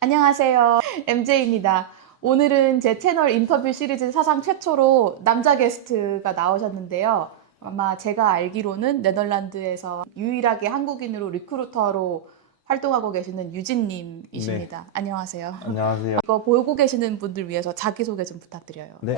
안녕하세요. MJ입니다. 오늘은 제 채널 인터뷰 시리즈 사상 최초로 남자 게스트가 나오셨는데요. 아마 제가 알기로는 네덜란드에서 유일하게 한국인으로 리크루터로 활동하고 계시는 네, 유진님이십니다. 안녕하세요. 안녕하세요. 이거 보고 계시는 분들 위해서 자기소개 좀 부탁드려요. 네,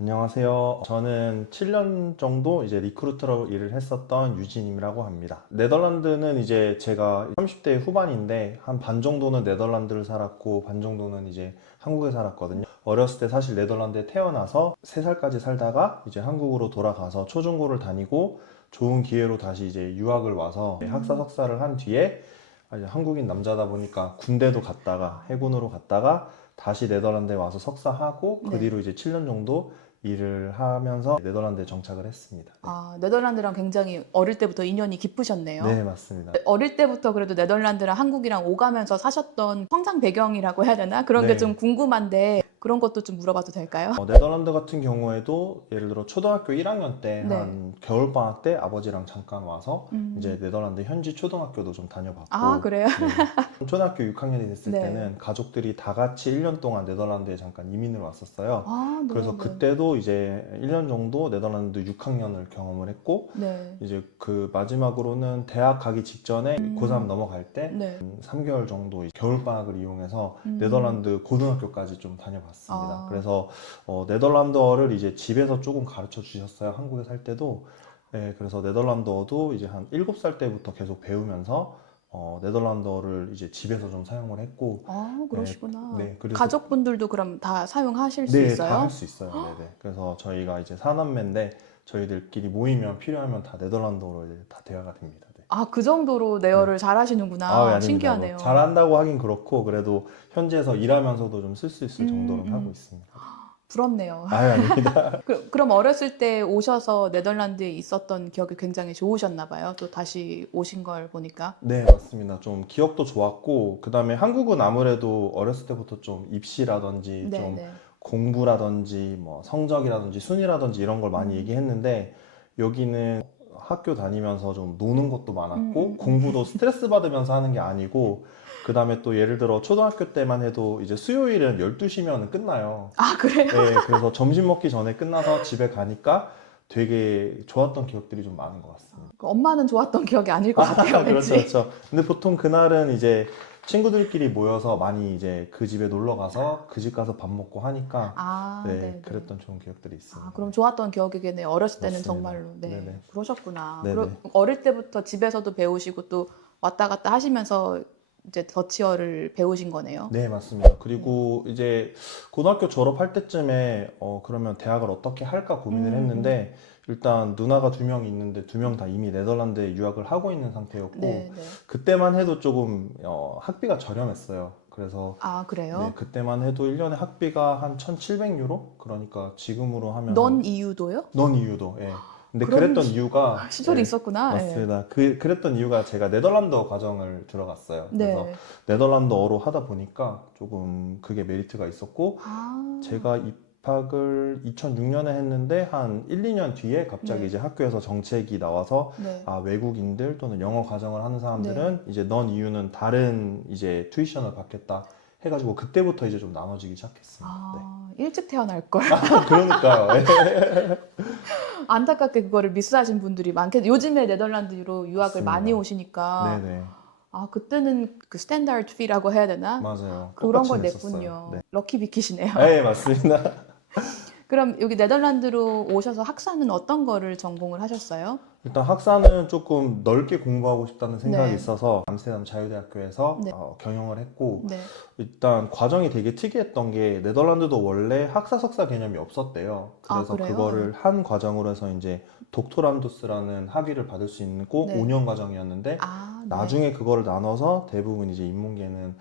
안녕하세요. 저는 7년 정도 이제 리크루터로 일을 했었던 유진임이라고 합니다. 네덜란드는 이제 제가 30대 후반인데 한 반 정도는 네덜란드를 살았고 반 정도는 이제 한국에 살았거든요. 어렸을 때 사실 네덜란드에 태어나서 3살까지 살다가 이제 한국으로 돌아가서 초중고를 다니고 좋은 기회로 다시 이제 유학을 와서 학사 석사를 한 뒤에 이제 한국인 남자다 보니까 군대도 갔다가 해군으로 갔다가 다시 네덜란드에 와서 석사하고 그 네. 뒤로 이제 7년 정도 일을 하면서 네덜란드에 정착을 했습니다. 네, 네덜란드랑 굉장히 어릴 때부터 인연이 깊으셨네요. 네, 맞습니다. 어릴 때부터 그래도 네덜란드랑 한국이랑 오가면서 사셨던 성장 배경이라고 해야 되나? 그런 게 좀 네. 궁금한데 그런 것도 좀 물어봐도 될까요? 네덜란드 같은 경우에도 예를 들어 초등학교 1학년 때 네. 한 겨울방학 때 아버지랑 잠깐 와서 이제 음. 네덜란드 현지 초등학교도 좀 아, 다녀봤고, 그래요? 네. 초등학교 6학년이 됐을 네. 때는 가족들이 다 같이 1년 동안 네덜란드에 잠깐 이민을 왔었어요. 아, 네, 그래서 네. 그때도 이제 1년 정도 네덜란드 6학년을 경험을 했고, 네. 이제 그 마지막으로는 대학 가기 직전에 고3 음. 넘어갈 때 네. 3개월 정도 겨울방학을 이용해서 음. 네덜란드 고등학교까지 좀 다녀봤습니다. 아, 그래서 네덜란드어를 이제 집에서 조금 가르쳐 주셨어요. 한국에 살 때도. 네, 그래서 네덜란드어도 이제 한 7살 때부터 계속 배우면서 네덜란드어를 이제 집에서 좀 사용을 했고, 네, 그러시구나. 네, 그래서 가족분들도 그럼 다 사용하실 수 네, 다 할 있어요? 수 있어요. 네네. 그래서 저희가 이제 사남매인데 저희들끼리 모이면 필요하면 다 네덜란드어로 이제 다 대화가 됩니다. 네. 아, 그 정도로 네. 네어를 잘 아, 하시는구나. 아닙니다. 뭐 신기하네요. 잘한다고 하긴 그렇고 그래도 현지에서 일하면서도 좀 쓸 수 있을 음, 정도로는 하고 음. 있습니다. 네. 부럽네요. 아유, 아닙니다. 그럼 어렸을 때 오셔서 네덜란드에 있었던 기억이 굉장히 좋으셨나 봐요. 또 다시 오신 걸 보니까. 네, 맞습니다. 좀 기억도 좋았고 그다음에 한국은 아무래도 어렸을 때부터 좀 입시라든지 네, 좀 네. 공부라든지 뭐 성적이라든지 순위라든지 이런 걸 많이 음, 얘기했는데 여기는 학교 다니면서 좀 노는 것도 많았고 음. 공부도 스트레스 받으면서 하는 게 아니고 그다음에 또 예를 들어 초등학교 때만 해도 이제 수요일은 12시면 끝나요. 아, 그래요? 네, 그래서 점심 먹기 전에 끝나서 집에 가니까 되게 좋았던 기억들이 좀 많은 것 같습니다. 엄마는 좋았던 기억이 아닐 것 같아요, 그렇죠, 왠지. 그렇죠. 근데 보통 그날은 이제 친구들끼리 모여서 많이 이제 그 집에 놀러 가서 그 집 가서 밥 먹고 하니까 아, 네, 네, 네. 그랬던 좋은 기억들이 아, 있습니다. 그럼 네, 좋았던 기억이겠네요. 어렸을 때는 맞습니다. 정말로. 네, 네네. 그러셨구나. 네네. 어릴 때부터 집에서도 배우시고 또 왔다 갔다 하시면서 이제 더치어를 배우신 거네요. 네, 맞습니다. 네. 그리고 이제 고등학교 졸업할 때쯤에 그러면 대학을 어떻게 할까 고민을 음, 음. 했는데 일단 누나가 2명이 있는데 2명 다 이미 네덜란드에 유학을 하고 있는 상태였고 네, 네. 그때만 해도 조금 학비가 저렴했어요. 그래서 아, 네, 그래요? 그때만 해도 1년에 학비가 한 1,700유로? 그러니까 지금으로 하면 한 넌 이유도요? 넌 이유도, 예. 근데 그런 그랬던 이유가, 시절이 예, 있었구나. 예. 맞습니다. 그랬던 이유가 제가 네덜란드어 과정을 들어갔어요. 그래서 네. 네덜란드어로 하다 보니까 조금 그게 메리트가 있었고, 아, 제가 입학을 2006년에 했는데 한 1, 2년 뒤에 갑자기 네. 이제 학교에서 정책이 나와서 네. 외국인들 또는 영어 과정을 하는 네. 사람들은 이제 넌 이유는 다른 이제 튜이션을 받겠다 해가지고 그때부터 이제 좀 나눠지기 시작했습니다. 네. 일찍 태어날 걸. 그러니까요. 예. 안타깝게 그거를 미스하신 분들이 많겠. 요즘에 네덜란드로 유학을 많이 맞습니다. 오시니까 네네. 그때는 그 스탠다드 피라고 해야 되나? 맞아요. 그런 똑같이 걸 냈었어요. 냈군요. 네. 럭키 비키시네요. 네, 맞습니다. 그럼 여기 네덜란드로 오셔서 학사는 어떤 거를 전공을 하셨어요? 일단 학사는 조금 넓게 공부하고 싶다는 생각이 네. 있어서 암스테르담 자유대학교에서 네. 경영을 했고 네. 일단 과정이 되게 특이했던 게 네덜란드도 원래 학사 석사 개념이 없었대요. 아, 그래서 그래요? 네. 그거를 한 과정으로 해서 이제 독토란두스라는 학위를 받을 수 있는 꼭 네. 5년 과정이었는데 아, 네. 나중에 그거를 나눠서 대부분 이제 인문계는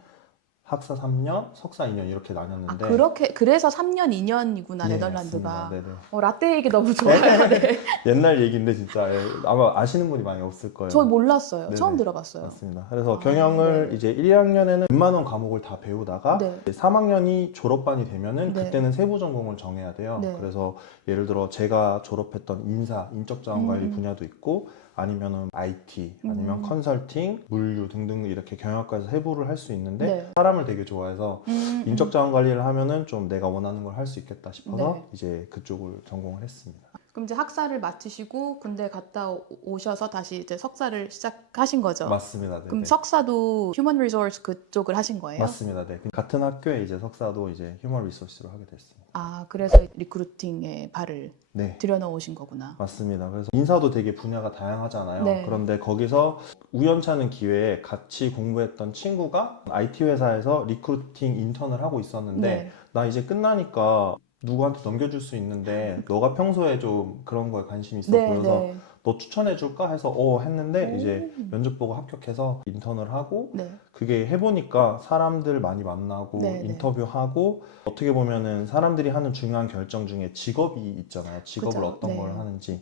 학사 3년, 석사 2년 이렇게 나눴는데 그래서 3년, 2년이구나, 예, 맞습니다. 네덜란드가. 네네. 라떼 얘기 너무 좋아요. 네. 옛날 얘기인데 진짜 아마 아시는 분이 많이 없을 전 거예요. 몰랐어요. 처음 네네. 들어봤어요. 맞습니다. 그래서 아, 경영을 네네. 이제 1학년에는 웬만한 과목을 다 배우다가 네. 3학년이 졸업반이 되면은 네. 그때는 세부 전공을 정해야 돼요. 네. 그래서 예를 들어 제가 졸업했던 인적 자원 음, 관리 음. 분야도 있고 아니면은 IT, 아니면 컨설팅, 물류 등등 이렇게 경영학과에서 해부를 할 수 있는데 네. 사람을 되게 좋아해서 인적 자원 관리를 하면은 좀 내가 원하는 걸 할 수 있겠다 싶어서 네. 이제 그쪽을 전공을 했습니다. 그럼 이제 학사를 마치시고 군대 갔다 오셔서 다시 이제 석사를 시작하신 거죠? 맞습니다. 그럼 네네. 석사도 휴먼 리소스 그쪽을 하신 거예요? 맞습니다. 네. 같은 학교에 이제 석사도 이제 휴먼 리소스로 하게 됐습니다. 아, 그래서 리크루팅에 발을 네. 들여놓으신 거구나. 맞습니다. 그래서 인사도 되게 분야가 다양하잖아요. 네. 그런데 거기서 우연찮은 기회에 같이 공부했던 친구가 IT 회사에서 리크루팅 인턴을 하고 있었는데 네. 나 이제 끝나니까 누구한테 넘겨줄 수 있는데 너가 평소에 좀 그런 거에 관심이 있어 네, 보여서 네. 너 추천해 줄까 해서 했는데 이제 오. 면접 보고 합격해서 인턴을 하고 네. 그게 해보니까 사람들 많이 만나고 네, 네. 인터뷰하고 어떻게 보면은 사람들이 하는 중요한 결정 중에 직업이 있잖아요. 직업을 그죠. 어떤 네. 걸 하는지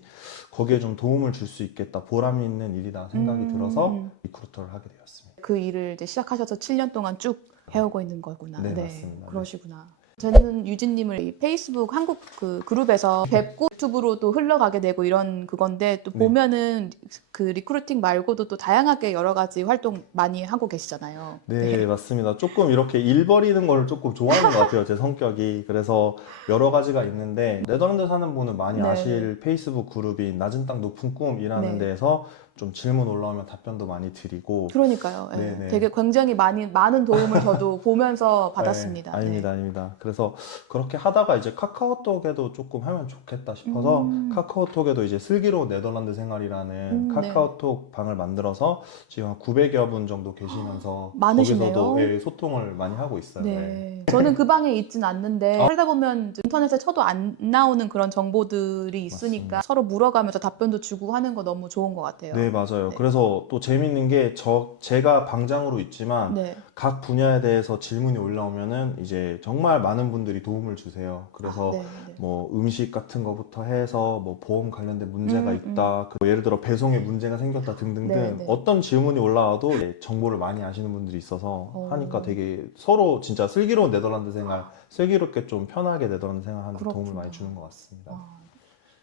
거기에 좀 도움을 줄 수 있겠다, 보람 있는 일이다 생각이 들어서 리크루터를 하게 되었습니다. 그 일을 이제 시작하셔서 7년 동안 쭉 해오고 있는 거구나. 네, 맞습니다. 그러시구나. 저는 유진님을 이 페이스북 한국 그 그룹에서 뵙고 유튜브로도 흘러가게 되고 이런 그건데 또 네. 보면은 그 리크루팅 말고도 또 다양하게 여러 가지 활동 많이 하고 계시잖아요. 네, 맞습니다. 조금 이렇게 일 벌이는 걸 조금 좋아하는 것 같아요, 제 성격이. 그래서 여러 가지가 있는데, 네덜란드 사는 분은 많이 네, 아실 페이스북 그룹인 낮은 땅 높은 꿈이라는 네. 데에서 좀 질문 올라오면 답변도 많이 드리고. 그러니까요. 예. 네, 네. 되게 굉장히 많은 도움을 저도 보면서 받았습니다. 네, 아닙니다, 아닙니다. 그래서 그렇게 하다가 이제 카카오톡에도 조금 하면 좋겠다 싶어서 카카오톡에도 이제 슬기로운 네덜란드 생활이라는 네. 카카오톡 방을 만들어서 지금 한 900여 분 정도 계시면서 많으시네요. 거기서도 예, 소통을 많이 하고 있어요. 네. 네. 저는 그 방에 있진 않는데 살다 보면 인터넷에 쳐도 안 나오는 그런 정보들이 있으니까 맞습니다. 서로 물어가면서 답변도 주고 하는 거 너무 좋은 것 같아요. 네, 맞아요. 네. 그래서 또 재밌는 게 제가 방장으로 있지만 네. 각 분야에 대해서 질문이 올라오면은 이제 정말 많은 분들이 도움을 주세요. 그래서 네. 뭐 음식 같은 거부터 해서 뭐 보험 관련된 문제가 음, 있다, 그 예를 들어 배송에 문제가 생겼다 등등등 네, 네. 어떤 질문이 올라와도 이제 정보를 많이 아시는 분들이 있어서 오. 하니까 되게 서로 진짜 슬기로운 네덜란드 생활, 슬기롭게 좀 편하게 네덜란드 생활하는 데 도움을 그렇구나. 많이 주는 것 같습니다.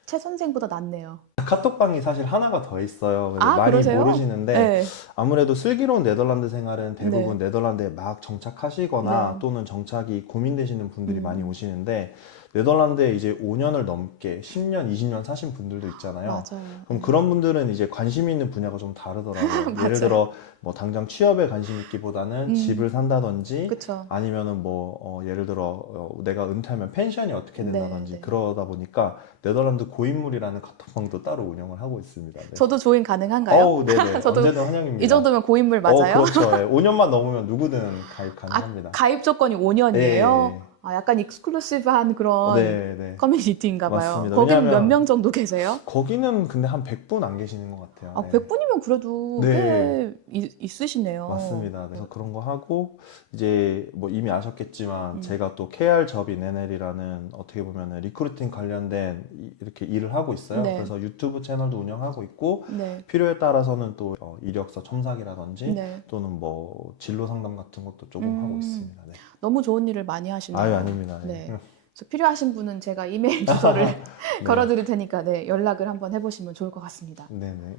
최 선생보다 낫네요. 카톡방이 사실 하나가 더 있어요. 근데 아, 많이 그러세요? 모르시는데 네. 아무래도 슬기로운 네덜란드 생활은 대부분 네. 네덜란드에 막 정착하시거나 네. 또는 정착이 고민되시는 분들이 많이 오시는데 네덜란드에 이제 5년을 넘게 10년, 20년 사신 분들도 있잖아요. 맞아요. 그럼 그런 분들은 이제 관심이 있는 분야가 좀 다르더라고요. 맞아요. 예를 들어 뭐 당장 취업에 관심 있기보다는 집을 산다든지 그쵸. 아니면은 예를 들어 내가 은퇴하면 펜션이 어떻게 된다든지 네. 그러다 보니까 네덜란드 고인물이라는 카톡방도 따로 운영을 하고 있습니다. 네. 저도 조인 가능한가요? 어우, 네네. 저도 언제든 환영입니다. 이 정도면 고인물 맞아요? 그렇죠. 예. 5년만 넘으면 누구든 가입 가능합니다. 가입 조건이 5년이에요? 네. 약간 익스클루시브한 그런 네. 커뮤니티인가 봐요. 맞습니다. 거기는 몇 왜냐하면 명 정도 계세요? 거기는 근데 한 100분 안 계시는 것 같아요. 네. 100분이면 그래도 네. 꽤 있으시네요. 맞습니다. 그래서 그런 거 하고 이제 뭐 이미 아셨겠지만 음. 제가 또 KR 접인 NL이라는 어떻게 보면 리크루팅 관련된 이렇게 일을 하고 있어요. 네. 그래서 유튜브 채널도 운영하고 있고 네. 필요에 따라서는 또 이력서 첨삭이라든지 네. 또는 뭐 진로 상담 같은 것도 조금 하고 있습니다. 네. 너무 좋은 일을 많이 하시네요. 아유, 아닙니다. 네. 네. 그래서 필요하신 분은 제가 이메일 주소를 네. 걸어드릴 테니까 네, 연락을 한번 해보시면 좋을 것 같습니다. 네네.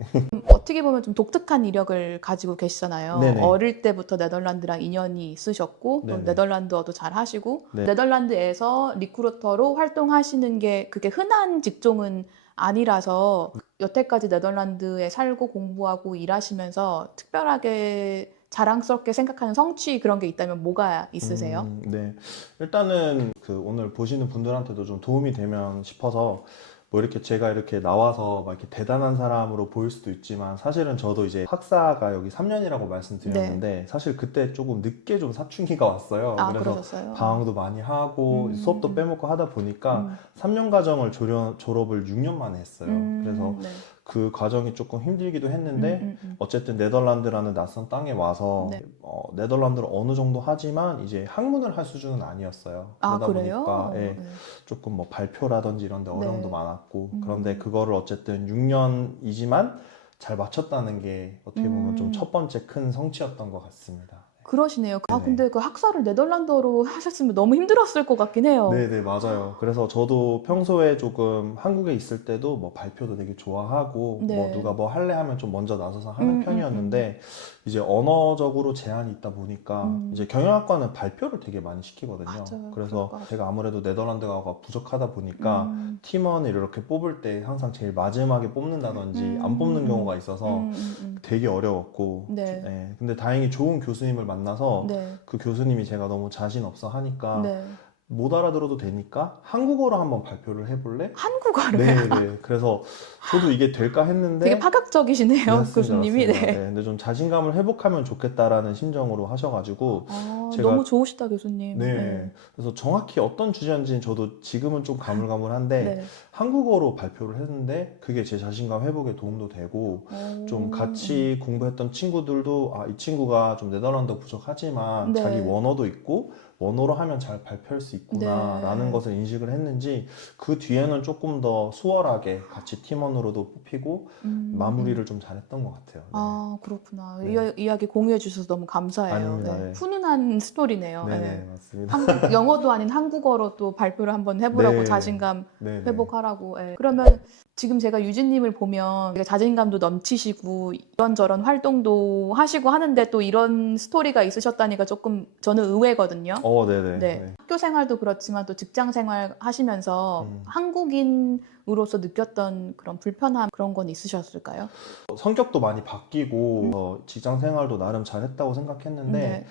어떻게 보면 좀 독특한 이력을 가지고 계시잖아요. 네네. 어릴 때부터 네덜란드랑 인연이 있으셨고 또 네네. 네덜란드어도 잘 하시고 네. 네덜란드에서 리크루터로 활동하시는 게 그게 흔한 직종은 아니라서 여태까지 네덜란드에 살고 공부하고 일하시면서 특별하게 자랑스럽게 생각하는 성취 그런 게 있다면 뭐가 있으세요? 네. 일단은 오늘 보시는 분들한테도 좀 도움이 되면 싶어서 뭐 이렇게 제가 이렇게 나와서 막 이렇게 대단한 사람으로 보일 수도 있지만 사실은 저도 이제 학사가 여기 3년이라고 말씀드렸는데 사실 그때 조금 늦게 좀 사춘기가 왔어요. 그래서 그러셨어요? 방황도 많이 하고 수업도 빼먹고 하다 보니까 3년 과정을 졸업을 6년 만에 했어요. 그래서 네. 그 과정이 조금 힘들기도 했는데 어쨌든 네덜란드라는 낯선 땅에 와서 네. 네덜란드를 어느 정도 하지만 이제 학문을 할 수준은 아니었어요. 그러다 그래요? 보니까 네. 조금 뭐 발표라든지 이런 데 어려움도 네. 많았고 그런데 그거를 어쨌든 6년이지만 잘 마쳤다는 게 어떻게 보면 좀 첫 번째 큰 성취였던 것 같습니다. 그러시네요. 아, 네네. 근데 그 학사를 네덜란드어로 하셨으면 너무 힘들었을 것 같긴 해요. 네네, 맞아요. 그래서 저도 평소에 조금 한국에 있을 때도 뭐 발표도 되게 좋아하고 뭐 네. 누가 뭐 할래 하면 좀 먼저 나서서 하는 편이었는데 이제 언어적으로 제한이 있다 보니까 이제 경영학과는 발표를 되게 많이 시키거든요. 맞아요. 그럴 그래서 것 같아요. 제가 아무래도 네덜란드가 부족하다 보니까 팀원을 이렇게 뽑을 때 항상 제일 마지막에 뽑는다든지 안 뽑는 경우가 있어서 되게 어려웠고 네. 예, 근데 다행히 좋은 교수님을 만나서 네. 그 교수님이 제가 너무 자신 없어 하니까 네. 못 알아들어도 되니까 한국어로 한번 발표를 해볼래? 한국어를 네네. 그래서 저도 이게 될까 되게 했는데 파격적이시네요, 맞습니다, 교수님이. 맞습니다. 네, 네. 근데 좀 자신감을 회복하면 좋겠다라는 심정으로 하셔가지고 아, 너무 제가 좋으시다, 교수님. 네, 네. 그래서 정확히 어떤 주제인지는 저도 지금은 좀 가물가물한데 네. 한국어로 발표를 했는데 그게 제 자신감 회복에 도움도 되고 좀 같이 공부했던 친구들도 아, 이 친구가 좀 네덜란드 부족하지만 자기 네. 원어도 있고 원어로 하면 잘 발표할 수 있구나 라는 네. 것을 인식을 했는지 그 뒤에는 조금 더 수월하게 같이 팀원으로도 뽑히고 마무리를 좀 잘했던 것 같아요. 네. 아, 그렇구나. 네. 이야기 공유해 주셔서 너무 감사해요. 아닙니다. 네. 네. 훈훈한 스토리네요. 네네, 네. 맞습니다. 영어도 아닌 한국어로 또 발표를 한번 해보라고 네. 자신감 네네. 회복하라고. 예. 그러면 지금 제가 유진님을 보면 되게 자신감도 넘치시고 이런저런 활동도 하시고 하는데 또 이런 스토리가 있으셨다니까 조금 저는 의외거든요. 네네. 네. 네. 학교 생활도 그렇지만 또 직장 생활 하시면서 한국인으로서 느꼈던 그런 불편함 그런 건 있으셨을까요? 성격도 많이 바뀌고 직장 생활도 나름 잘했다고 생각했는데 네.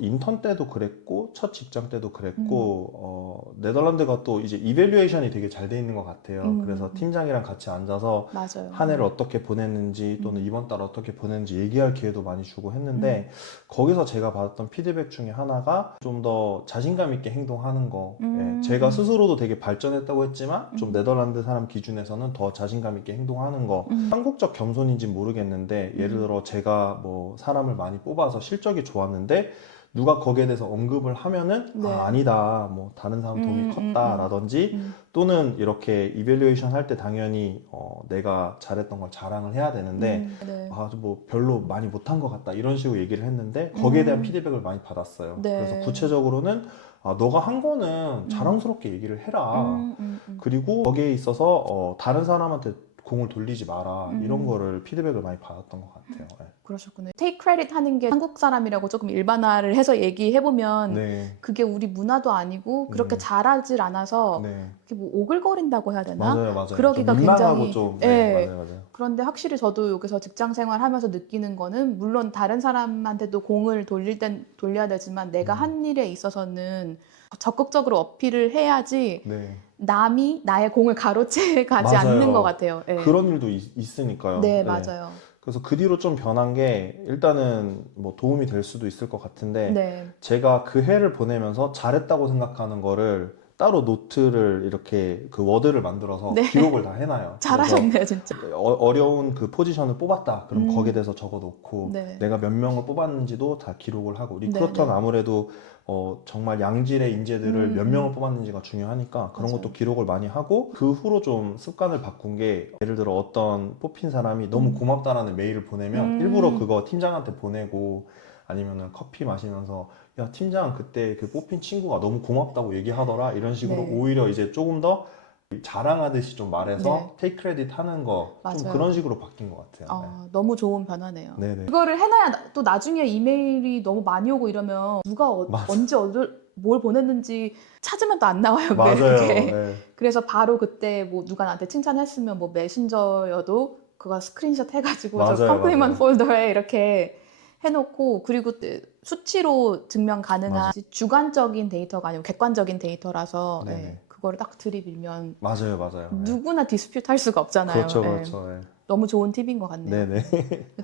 인턴 때도 그랬고 첫 직장 때도 음. 그랬고 네덜란드가 또 이제 이밸류에이션이 되게 잘 돼 있는 것 같아요. 그래서 음. 팀장이랑 같이 앉아서 맞아요. 한 해를 어떻게 보냈는지 또는 이번 달 어떻게 보냈는지 얘기할 기회도 많이 주고 했는데 거기서 제가 받았던 피드백 중에 하나가 좀 더 자신감 있게 행동하는 거. 예, 제가 스스로도 되게 발전했다고 했지만 좀 네덜란드 사람 기준에서는 더 자신감 있게 행동하는 거. 한국적 겸손인지 모르겠는데 예를 들어 제가 뭐 사람을 많이 뽑아서 실적이 좋았는데 누가 거기에 대해서 언급을 하면은 네. 아니다 뭐 다른 사람 도움이 컸다라든지 또는 이렇게 이밸류에이션 할 때 당연히 내가 잘했던 걸 자랑을 해야 되는데 네. 아, 뭐 별로 많이 못한 것 같다 이런 식으로 얘기를 했는데 거기에 대한 피드백을 많이 받았어요. 네. 그래서 구체적으로는 아, 너가 한 거는 자랑스럽게 얘기를 해라. 그리고 거기에 있어서 다른 사람한테 공을 돌리지 마라 이런 거를 피드백을 많이 받았던 것 같아요. 네. 그러셨군요. take credit 하는 게 한국 사람이라고 조금 일반화를 해서 얘기해보면 네. 그게 우리 문화도 아니고 그렇게 잘하질 않아서 네. 그게 뭐 오글거린다고 해야 되나? 맞아요, 맞아요. 그러기가 좀 민망하고 굉장히 좀, 예. 네, 맞아요, 맞아요. 그런데 확실히 저도 여기서 직장 생활하면서 느끼는 거는 물론 다른 사람한테도 공을 돌릴 땐 돌려야 되지만 내가 한 일에 있어서는 적극적으로 어필을 해야지 네. 남이 나의 공을 가로채 가지 맞아요. 않는 것 같아요. 예. 그런 일도 있으니까요. 네, 네. 맞아요. 그래서 그 뒤로 좀 변한 게 일단은 뭐 도움이 될 수도 있을 것 같은데 네. 제가 그 해를 보내면서 잘했다고 생각하는 거를 따로 노트를 이렇게 그 워드를 만들어서 네. 기록을 다 해놔요. 잘하셨네요, 진짜. 그래서 어려운 그 포지션을 뽑았다. 그럼 거기에 대해서 적어 놓고 네. 내가 몇 명을 뽑았는지도 다 기록을 하고 리크루터는 네. 아무래도 정말 양질의 인재들을 몇 명을 뽑았는지가 중요하니까 그런 맞아요. 것도 기록을 많이 하고 그 후로 좀 습관을 바꾼 게 예를 들어 어떤 뽑힌 사람이 너무 고맙다라는 메일을 보내면 일부러 그거 팀장한테 보내고 아니면은 커피 마시면서 야 팀장 그때 그 뽑힌 친구가 너무 고맙다고 얘기하더라 이런 식으로 네. 오히려 이제 조금 더 자랑하듯이 좀 말해서 네. 테이크 크레딧 하는 거 좀 맞아요. 그런 식으로 바뀐 것 같아요. 너무 좋은 변화네요. 네네. 그거를 해놔야 또 나중에 이메일이 너무 많이 오고 이러면 누가 맞아. 언제 뭘 보냈는지 찾으면 또 안 나와요. 맞아요. 그게. 네. 그래서 바로 그때 뭐 누가 나한테 칭찬했으면 뭐 메신저여도 그거 스크린샷 해가지고 저 맞아요, 컴플리먼트 맞아요. 폴더에 이렇게 해놓고 그리고 수치로 증명 가능한 맞아. 주관적인 데이터가 아니고 객관적인 데이터라서 네네. 예, 그거를 딱 들이밀면 맞아요, 맞아요. 네. 누구나 디스퓨트 할 수가 없잖아요. 그렇죠, 예. 그렇죠. 네. 너무 좋은 팁인 것 같네요. 네네.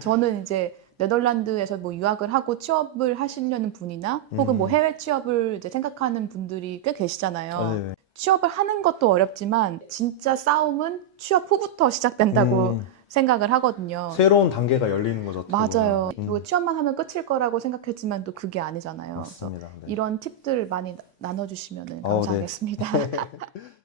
저는 이제 네덜란드에서 뭐 유학을 하고 취업을 하시려는 분이나 혹은 뭐 해외 취업을 이제 생각하는 분들이 꽤 계시잖아요. 네네. 취업을 하는 것도 어렵지만 진짜 싸움은 취업 후부터 시작된다고 생각을 하거든요. 새로운 단계가 열리는 거죠. 어떻게 맞아요. 보면. 그리고 취업만 하면 끝일 거라고 생각했지만 또 그게 아니잖아요. 그래서 맞습니다. 네. 이런 팁들 많이 나눠주시면 네. 감사하겠습니다.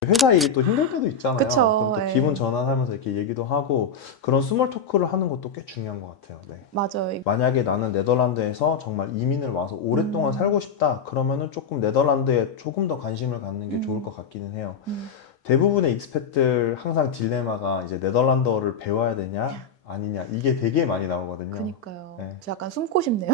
회사 일이 또 힘들 때도 있잖아요. 그쵸, 그럼 또 예. 기분 전환하면서 이렇게 얘기도 하고 그런 스몰 토크를 하는 것도 꽤 중요한 것 같아요. 네. 맞아요. 만약에 나는 네덜란드에서 정말 이민을 와서 오랫동안 살고 싶다. 그러면은 조금 네덜란드에 조금 더 관심을 갖는 게 좋을 것 같기는 해요. 음. 대부분의 익스팻들 항상 딜레마가 이제 네덜란드어를 배워야 되냐 아니냐 이게 되게 많이 나오거든요. 그니까요. 네. 저 약간 숨고 싶네요.